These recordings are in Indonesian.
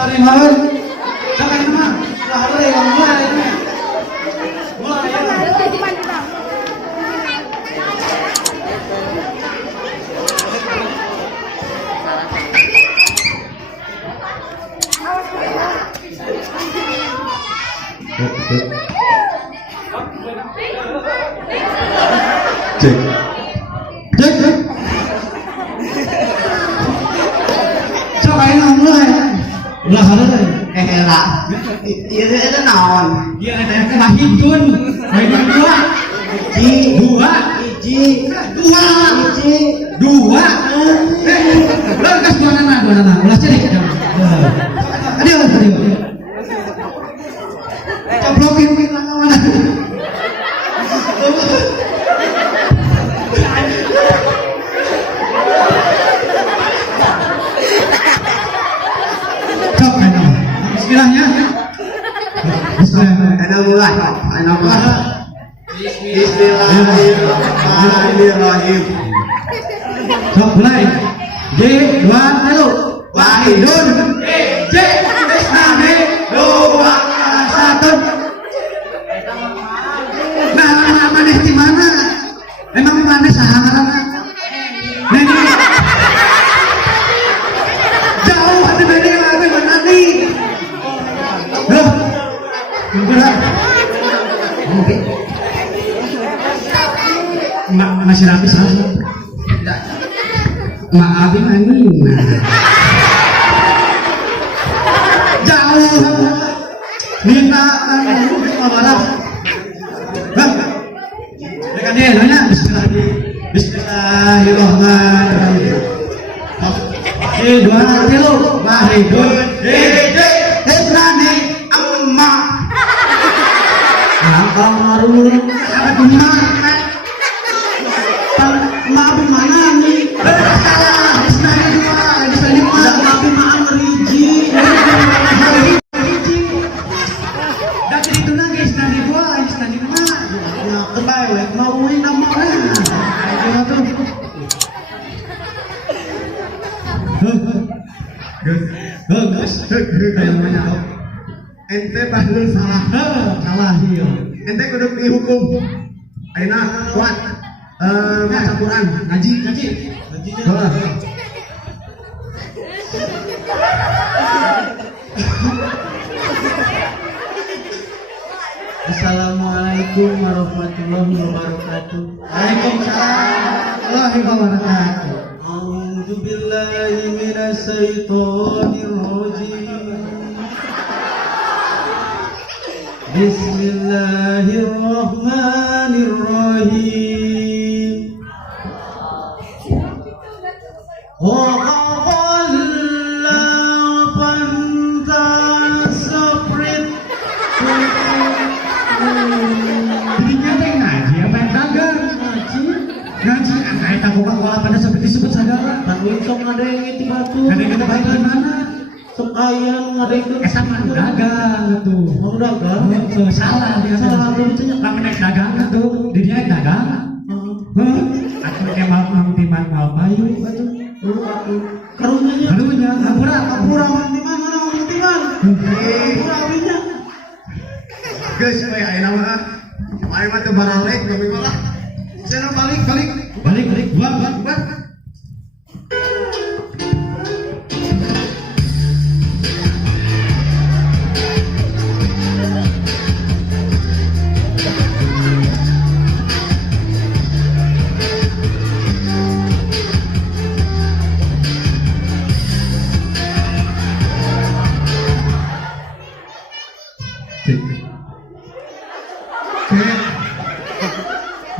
Rimawan. Jangan nama. Lahari yang mulai. Mulai. Cek. Cek. Coba yang mulai. Ulah hari. Lah. Itu naon? Iya ada mahidun. Mahidun dua. Dua. Dua. Lo kas dua nana. Ulah cek. Adio. Coplokin kita kawan. Bismillahnya. Bismillahirrahmanirrahim. Sok mulai. D 2 halo. Wahidun. J Islami 2 1. Nah, maneh di mana? Emang maneh saha ngaranna? Neni. Jauh hati beda lagi mana nih? Loh. Enggak. Oke. Masih rapi salah. Maaf ini. Jauh. Minta marah. Dekat dia nanya Bismillahirrahmanirrahim. Dua kilo mahidun Ibrani amma Amarul Abadumma Maaf mana nih? Salah Islami dua Islami maaf riji dan itu lagi Islami dua Islami dua kembali mau nama Gus, ente bahlul salah sih. Ente kudu dihukum. Ayeuna kuat. Baca Quran, ngaji. Assalamualaikum warahmatullahi wabarakatuh. Waalaikumsalam warahmatullahi wabarakatuh. A'udzu billahi minasy syaithanir rajim. Bismillahirrahmanirrahim. Disebut sagala tapi sok ngadeng itu batu ngadeng itu batu mana sok ayam ngadeng itu sama dagang tuh mau dagang salah dia salah tuh kamu naik dagang tuh dirinya dagang aku emang mantiman mau payu batu karunya kapura mantiman mana mantiman kapura awinya guys supaya ayeuna mah mari mah teu baralek kami malah sana balik buat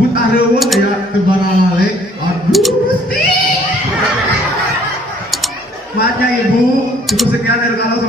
Butareun aya tebaralek aduh Gusti. Maafnya Ibu, cukup sekian dari kalau